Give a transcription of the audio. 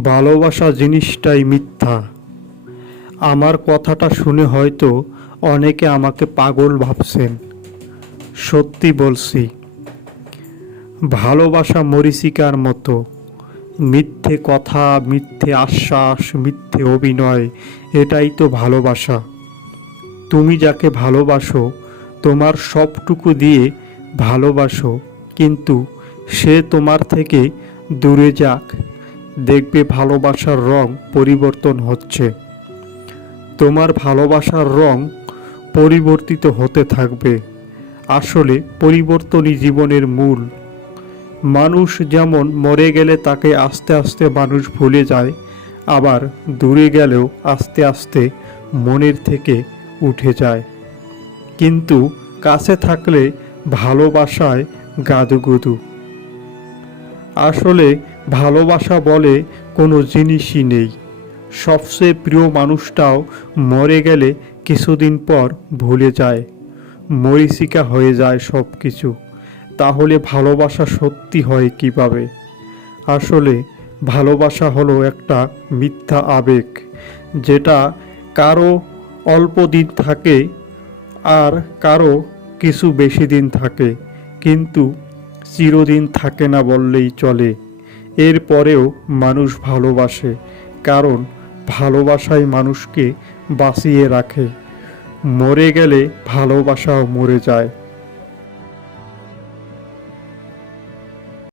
ভালোবাসা জিনিসটাই মিথ্যা। আমার কথাটা শুনে হয়তো অনেকে আমাকে পাগল ভাবছেন। সত্যি বলছি। ভালোবাসা মরিচিকার মতো। মিথ্যে কথা, মিথ্যে আশ্বাস, মিথ্যে অভিনয়, এটাই তো ভালোবাসা। তুমি যাকে ভালোবাসো, তোমার সবটুকু দিয়ে ভালোবাসো, কিন্তু সে তোমার থেকে দূরে যাক। দেখবে ভালোবাসার রং পরিবর্তন হচ্ছে। তোমার ভালোবাসার রং পরিবর্তিত হতে থাকবে। আসলে পরিবর্তনই জীবনের মূল। মানুষ যেমন মরে গেলে তাকে আস্তে আস্তে মানুষ ভুলে যায়, আবার দূরে গেলেও আস্তে আস্তে মনের থেকে উঠে যায়। কিন্তু কাছে থাকলে ভালোবাসায় গাদুগুদু। আসলে ভালোবাসা বলে কোনো জিনিসই নেই। সবচেয়ে প্রিয় মানুষটাও মরে গেলে কিছুদিন পর ভুলে যায়, মরিচিকা হয়ে যায় সব কিছু তাহলে ভালোবাসা সত্যি হয় কীভাবে? আসলে ভালোবাসা হলো একটা মিথ্যা আবেগ, যেটা কারও অল্প দিন থাকে আর কারও কিছু বেশি দিন থাকে, কিন্তু চিরদিন থাকে না বললেই চলে। এরপরেও মানুষ ভালোবাসে কারণ ভালোবাসাই মানুষকে বাঁচিয়ে রাখে। মরে গেলে ভালোবাসাও মরে যায়।